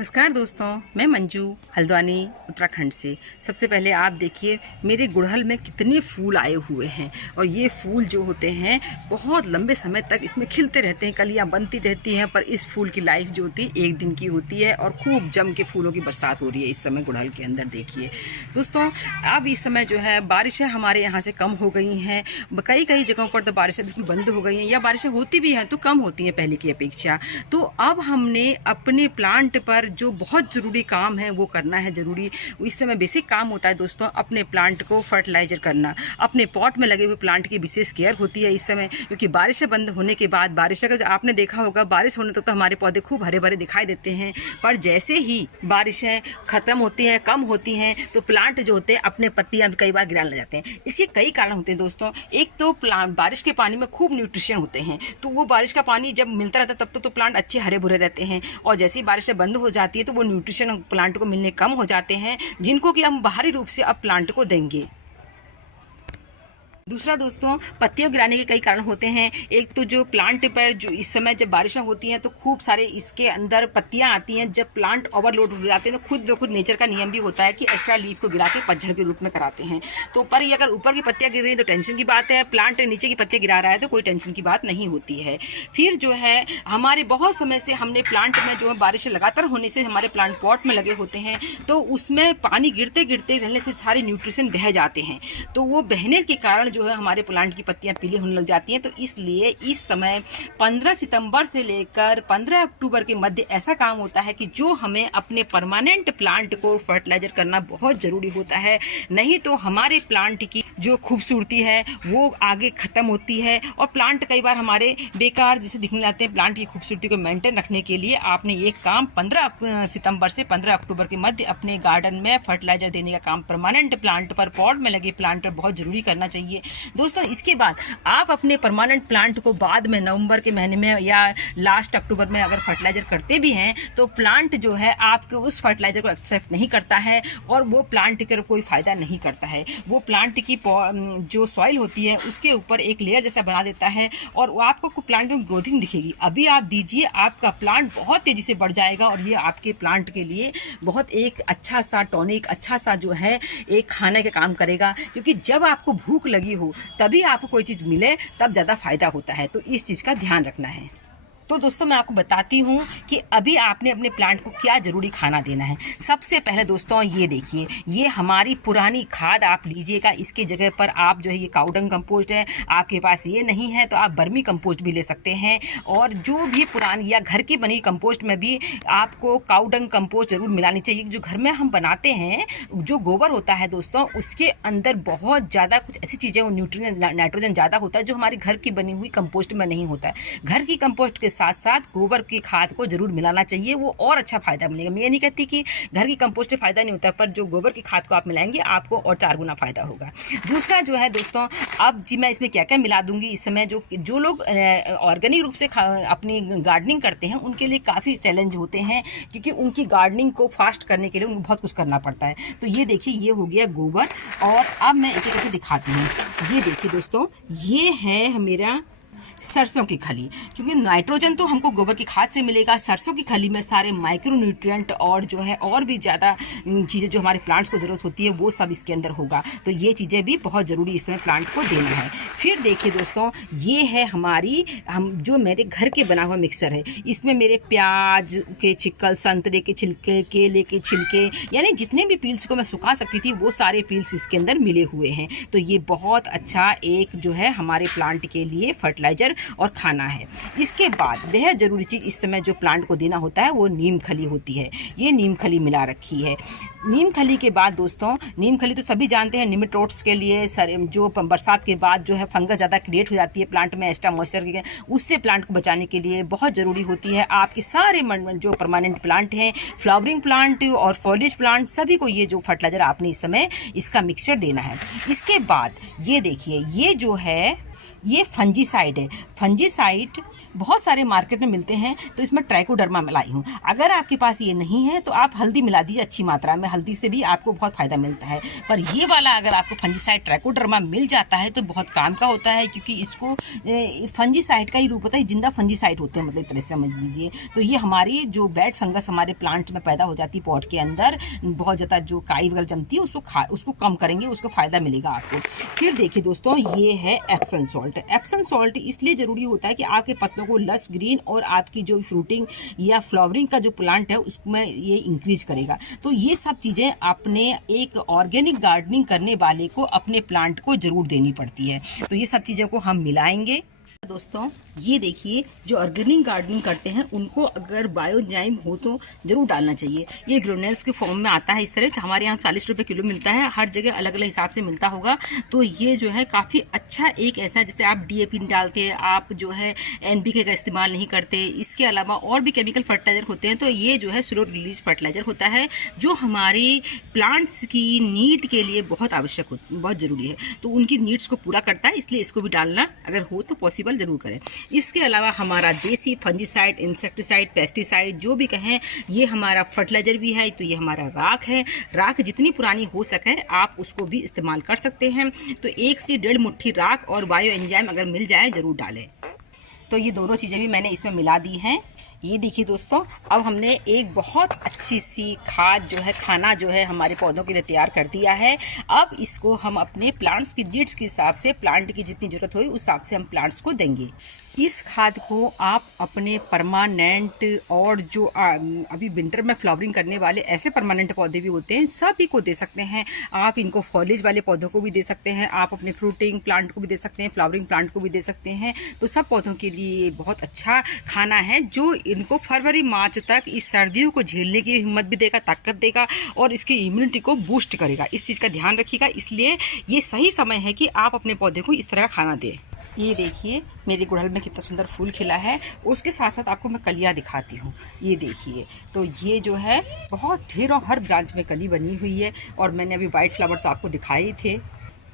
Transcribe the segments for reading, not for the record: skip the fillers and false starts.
नमस्कार दोस्तों, मैं मंजू हल्द्वानी उत्तराखंड से। सबसे पहले आप देखिए मेरे गुड़हल में कितने फूल आए हुए हैं और ये फूल जो होते हैं बहुत लंबे समय तक इसमें खिलते रहते हैं, कलियां बनती रहती हैं। पर इस फूल की लाइफ जो होती है 1 दिन की होती है और खूब जम के फूलों की बरसात हो रही है इस समय गुड़हल के अंदर। देखिए दोस्तों, अब इस समय जो है बारिशें हमारे यहाँ से कम हो गई हैं। कई कई जगहों पर तो बारिशें बिल्कुल बंद हो गई हैं या बारिशें होती भी हैं तो कम होती हैं पहले की अपेक्षा। तो अब हमने अपने प्लांट पर जो बहुत ज़रूरी काम है वो करना है ज़रूरी। इस समय बेसिक काम होता है दोस्तों अपने प्लांट को फर्टिलाइजर करना। अपने पॉट में लगे हुए प्लांट की विशेष केयर होती है इस समय, क्योंकि बारिशें बंद होने के बाद, बारिश का आपने देखा होगा बारिश होने तक तो हमारे पौधे खूब हरे भरे दिखाई देते हैं, पर जैसे ही बारिशें ख़त्म होती हैं, कम होती हैं, तो प्लांट जो होते हैं अपने पत्तियाँ कई बार गिराने लग जाते हैं। इसके कई कारण होते हैं दोस्तों। एक तो प्लांट बारिश के पानी में खूब न्यूट्रिशन होते हैं, तो वो बारिश का पानी जब मिलता रहता है तब तो प्लांट अच्छे हरे भरे रहते हैं, और जैसे ही बारिशें बंद हो जाती है तो वो न्यूट्रिशन प्लांट को मिलने कम हो जाते हैं, जिनको कि हम बाहरी रूप से अब प्लांट को देंगे। दूसरा दोस्तों, पत्तियों गिराने के कई कारण होते हैं। एक तो जो प्लांट पर जो इस समय जब बारिशें होती हैं तो खूब सारे इसके अंदर पत्तियां आती हैं। जब प्लांट ओवरलोड हो जाते हैं तो खुद ब खुद नेचर का नियम भी होता है कि एक्स्ट्रा लीफ को गिरा के पतझड़ के रूप में कराते हैं। तो पर ये अगर ऊपर की पत्तियां गिर रही हैं तो टेंशन की बात है, प्लांट नीचे की पत्तियां गिरा रहा है तो कोई टेंशन की बात नहीं होती है। फिर जो है हमारे बहुत समय से हमने प्लांट में जो है बारिशें लगातार होने से हमारे प्लांट पॉट में लगे होते हैं, तो उसमें पानी गिरते गिरते रहने से सारे न्यूट्रिशन बह जाते हैं। तो वो बहने के कारण जो है हमारे प्लांट की पत्तियां पीली होने लग जाती हैं। तो इसलिए इस समय 15 सितंबर से लेकर 15 अक्टूबर के मध्य ऐसा काम होता है कि जो हमें अपने परमानेंट प्लांट को फर्टिलाइजर करना बहुत ज़रूरी होता है। नहीं तो हमारे प्लांट की जो खूबसूरती है वो आगे ख़त्म होती है और प्लांट कई बार हमारे बेकार जैसे दिखने लगते हैं। प्लांट की खूबसूरती को मेंटेन रखने के लिए आपने ये काम 15 सितंबर से 15 अक्टूबर के मध्य अपने गार्डन में फर्टिलाइजर देने का काम परमानेंट प्लांट पर, पॉट में लगे प्लांट पर बहुत ज़रूरी करना चाहिए दोस्तों। इसके बाद आप अपने परमानेंट प्लांट को बाद में नवंबर के महीने में या लास्ट अक्टूबर में अगर फर्टिलाइजर करते भी हैं तो प्लांट जो है आपके उस फर्टिलाइजर को एक्सेप्ट नहीं करता है और वो प्लांट का कोई फ़ायदा नहीं करता है। वो प्लांट की जो सॉइल होती है उसके ऊपर एक लेयर जैसा बना देता है और वो आपको प्लांट में ग्रोथिंग दिखेगी। अभी आप दीजिए, आपका प्लांट बहुत तेज़ी से बढ़ जाएगा और ये आपके प्लांट के लिए बहुत एक अच्छा सा टॉनिक, अच्छा सा जो है एक खाने का काम करेगा। क्योंकि जब आपको भूख लगी हो तभी आपको कोई चीज़ मिले तब ज़्यादा फायदा होता है, तो इस चीज़ का ध्यान रखना है। तो दोस्तों मैं आपको बताती हूँ कि अभी आपने अपने प्लांट को क्या ज़रूरी खाना देना है। सबसे पहले दोस्तों ये देखिए, ये हमारी पुरानी खाद आप लीजिएगा। इसके जगह पर आप जो है ये काउडंग कंपोस्ट है, आपके पास ये नहीं है तो आप बर्मी कंपोस्ट भी ले सकते हैं। और जो भी पुरानी या घर की बनी कंपोस्ट में भी आपको काउडंग कंपोस्ट ज़रूर मिलानी चाहिए। जो घर में हम बनाते हैं जो गोबर होता है दोस्तों, उसके अंदर बहुत ज़्यादा कुछ ऐसी चीज़ें, ट्यूट्रिएंट, नाइट्रोजन ज़्यादा होता है जो हमारी घर की बनी हुई कंपोस्ट में नहीं होता है। घर की कंपोस्ट के साथ साथ गोबर की खाद को जरूर मिलाना चाहिए, वो और अच्छा फायदा मिलेगा। मैं ये नहीं कहती कि घर की कंपोस्ट से फायदा नहीं होता, पर जो गोबर की खाद को आप मिलाएंगे आपको और 4 गुना फायदा होगा। दूसरा जो है दोस्तों, अब जी मैं इसमें क्या क्या मिला दूंगी इस समय, जो लोग ऑर्गेनिक रूप से अपनी गार्डनिंग करते हैं उनके लिए काफ़ी चैलेंज होते हैं, क्योंकि उनकी गार्डनिंग को फास्ट करने के लिए उनको बहुत कुछ करना पड़ता है। तो ये देखिए, ये हो गया गोबर और अब मैं एक एक करके दिखाती हूँ। ये देखिए दोस्तों, ये है मेरा सरसों की खली, क्योंकि नाइट्रोजन तो हमको गोबर की खाद से मिलेगा। सरसों की खली में सारे माइक्रो न्यूट्रिएंट और जो है और भी ज़्यादा चीज़ें जो हमारे प्लांट्स को ज़रूरत होती है वो सब इसके अंदर होगा। तो ये चीज़ें भी बहुत ज़रूरी इस समय प्लांट को देना है। फिर देखिए दोस्तों, ये है हमारी जो मेरे घर के बना हुआ मिक्सर है। इसमें मेरे प्याज के छिक्कल, संतरे के छिलके, केले के छिलके, यानी जितने भी पील्स को मैं सुखा सकती थी वो सारे पील्स इसके अंदर मिले हुए हैं। तो ये बहुत अच्छा एक जो है हमारे प्लांट के लिए फर्टिलाइजर और खाना है। इसके बाद बेहद ज़रूरी चीज़ इस समय जो प्लांट को देना होता है वो नीम खली होती है। ये नीम खली मिला रखी है। नीम खली के बाद दोस्तों, नीम खली तो सभी जानते हैं निमेटोड्स के लिए, जो बरसात के बाद जो है फंगस ज़्यादा क्रिएट हो जाती है प्लांट में एक्स्ट्रा मॉइस्चर के, उससे प्लांट को बचाने के लिए बहुत ज़रूरी होती है। आपके सारे जो परमानेंट प्लांट हैं, फ्लावरिंग प्लांट और फॉलिएज प्लांट, सभी को ये जो फर्टिलाइजर आपने इस समय इसका मिक्सचर देना है। इसके बाद ये देखिए, ये जो है ये फंजीसाइड है। फंजीसाइड बहुत सारे मार्केट में मिलते हैं, तो इसमें ट्राइकोडर्मा मिलाई हूँ। अगर आपके पास ये नहीं है तो आप हल्दी मिला दीजिए अच्छी मात्रा में, हल्दी से भी आपको बहुत फ़ायदा मिलता है। पर ये वाला अगर आपको फंजीसाइड ट्राइकोडर्मा मिल जाता है तो बहुत काम का होता है, क्योंकि इसको फंजीसाइड का ही रूप होता है, जिंदा फंजीसाइड होते हैं, मतलब इस तरह से समझ लीजिए। तो ये हमारी जो बैड फंगस हमारे प्लांट में पैदा हो जाती है पॉट के अंदर, बहुत ज़्यादा जो काई वगैरह जमती है उसको कम करेंगे, उसको फ़ायदा मिलेगा आपको। फिर देखिए दोस्तों, ये है एप्सम सॉल्ट। एप्सम सॉल्ट इसलिए ज़रूरी होता है कि आपके पत्तों को लस ग्रीन और आपकी जो फ्रूटिंग या फ्लावरिंग का जो प्लांट है उसमें ये इंक्रीज करेगा। तो ये सब चीज़ें अपने एक ऑर्गेनिक गार्डनिंग करने वाले को अपने प्लांट को ज़रूर देनी पड़ती है। तो ये सब चीज़ों को हम मिलाएंगे। दोस्तों ये देखिए, जो ऑर्गेनिक गार्डनिंग करते हैं उनको अगर बायोजाइम हो तो ज़रूर डालना चाहिए। ये ग्रेन्यूल्स के फॉर्म में आता है इस तरह, हमारे यहाँ 40 रुपये किलो मिलता है, हर जगह अलग अलग हिसाब से मिलता होगा। तो ये जो है काफ़ी अच्छा एक ऐसा, जैसे आप DAP डालते हैं, आप जो है NPK का इस्तेमाल नहीं करते, इसके अलावा और भी केमिकल फर्टिलाइज़र होते हैं, तो ये जो है स्लो रिलीज फर्टिलाइज़र होता है जो हमारी प्लांट्स की नीड के लिए बहुत आवश्यक बहुत ज़रूरी है। तो उनकी नीड्स को पूरा करता है, इसलिए इसको भी डालना अगर हो तो पॉसिबल ज़रूर करें। इसके अलावा हमारा देसी फंजीसाइड, इंसेक्टिसाइड, पेस्टिसाइड जो भी कहें, ये हमारा फर्टिलाइजर भी है। तो ये हमारा राख है। राख जितनी पुरानी हो सके आप उसको भी इस्तेमाल कर सकते हैं। तो 1 से 1.5 मुट्ठी राख और बायो एंजाइम अगर मिल जाए ज़रूर डालें। तो ये दोनों चीज़ें भी मैंने इसमें मिला दी हैं। ये देखिए दोस्तों, अब हमने एक बहुत अच्छी सी खाद जो है, खाना जो है हमारे पौधों के लिए तैयार कर दिया है। अब इसको हम अपने प्लांट्स की नीड्स के हिसाब से, प्लांट की जितनी ज़रूरत होगी उस हिसाब से हम प्लांट्स को देंगे। इस खाद को आप अपने परमानेंट और जो अभी विंटर में फ्लावरिंग करने वाले ऐसे परमानेंट पौधे भी होते हैं, सभी को दे सकते हैं। आप इनको फॉलेज वाले पौधों को भी दे सकते हैं, आप अपने फ्रूटिंग प्लांट को भी दे सकते हैं, फ्लावरिंग प्लांट को भी दे सकते हैं। तो सब पौधों के लिए बहुत अच्छा खाना है, जो इनको फरवरी मार्च तक इस सर्दियों को झेलने की हिम्मत भी देगा, ताकत देगा और इसकी इम्यूनिटी को बूस्ट करेगा। इस चीज़ का ध्यान रखिएगा, इसलिए ये सही समय है कि आप अपने पौधे को इस तरह का खाना दें। ये देखिए मेरे गुड़हल में कितना सुंदर फूल खिला है। उसके साथ साथ आपको मैं कलियाँ दिखाती हूँ। ये देखिए, तो ये जो है बहुत ढेरों, हर ब्रांच में कली बनी हुई है, और मैंने अभी वाइट फ्लावर तो आपको दिखाए ही थे।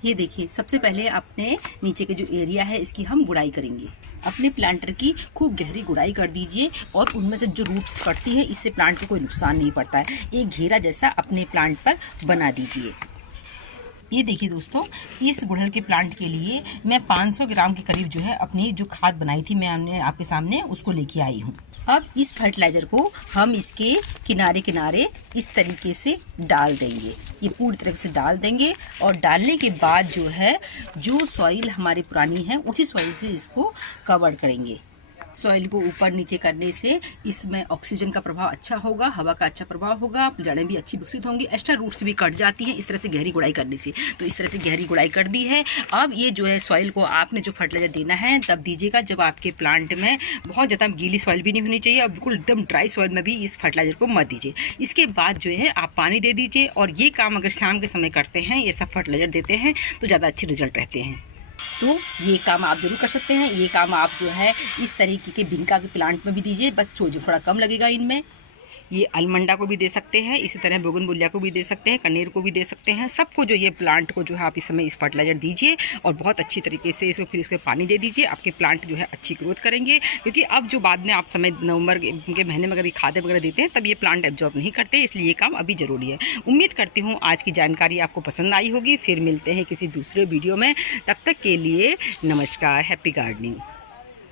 ये देखिए, सबसे पहले अपने नीचे के जो एरिया है इसकी हम गुड़ाई करेंगे। अपने प्लांटर की खूब गहरी गुड़ाई कर दीजिए, और उनमें से जो रूट्स कटती है इससे प्लांट को कोई नुकसान नहीं पड़ता है। एक घेरा जैसा अपने प्लांट पर बना दीजिए। ये देखिए दोस्तों, इस गुड़हल के प्लांट के लिए मैं 500 ग्राम के करीब जो है अपनी जो खाद बनाई थी मैं आपके सामने उसको लेके आई हूँ। अब इस फर्टिलाइज़र को हम इसके किनारे किनारे इस तरीके से डाल देंगे। ये पूरी तरह से डाल देंगे, और डालने के बाद जो है, जो सॉइल हमारी पुरानी है उसी सॉइल से इसको कवर करेंगे। सॉइल को ऊपर नीचे करने से इसमें ऑक्सीजन का प्रभाव अच्छा होगा, हवा का अच्छा प्रभाव होगा, जड़ें भी अच्छी विकसित होंगी, एक्स्ट्रा रूट्स भी कट जाती हैं इस तरह से गहरी गुड़ाई करने से। तो इस तरह से गहरी गुड़ाई कर दी है। अब ये जो है सॉइल को आपने जो फर्टिलाइजर देना है तब दीजिएगा जब आपके प्लांट में बहुत ज़्यादा गीली सॉइल भी नहीं होनी चाहिए, और बिल्कुल एकदम ड्राई सॉइल में भी इस फर्टिलाइजर को मत दीजिए। इसके बाद जो है आप पानी दे दीजिए, और ये काम अगर शाम के समय करते हैं, ये सब फर्टिलाइजर देते हैं, तो ज़्यादा अच्छे रिजल्ट रहते हैं। तो ये काम आप ज़रूर कर सकते हैं। ये काम आप जो है इस तरीके के बिनका के प्लांट में भी दीजिए, बस जो थोड़ा कम लगेगा इनमें। ये अलमंडा को भी दे सकते हैं, इसी तरह बोगनविलिया को भी दे सकते हैं, कनेर को भी दे सकते हैं। सबको जो ये प्लांट को जो है आप इस समय इस फर्टिलाइजर दीजिए, और बहुत अच्छी तरीके से इसको फिर इसको पानी दे दीजिए। आपके प्लांट जो है अच्छी ग्रोथ करेंगे, क्योंकि अब जो बाद में आप समय नवंबर के महीने में अगर ये खादें वगैरह देते हैं तब ये प्लांट एब्जॉर्ब नहीं करते, इसलिए ये काम अभी ज़रूरी है। उम्मीद करती हूँ आज की जानकारी आपको पसंद आई होगी। फिर मिलते हैं किसी दूसरे वीडियो में, तब तक के लिए नमस्कार, हैप्पी गार्डनिंग।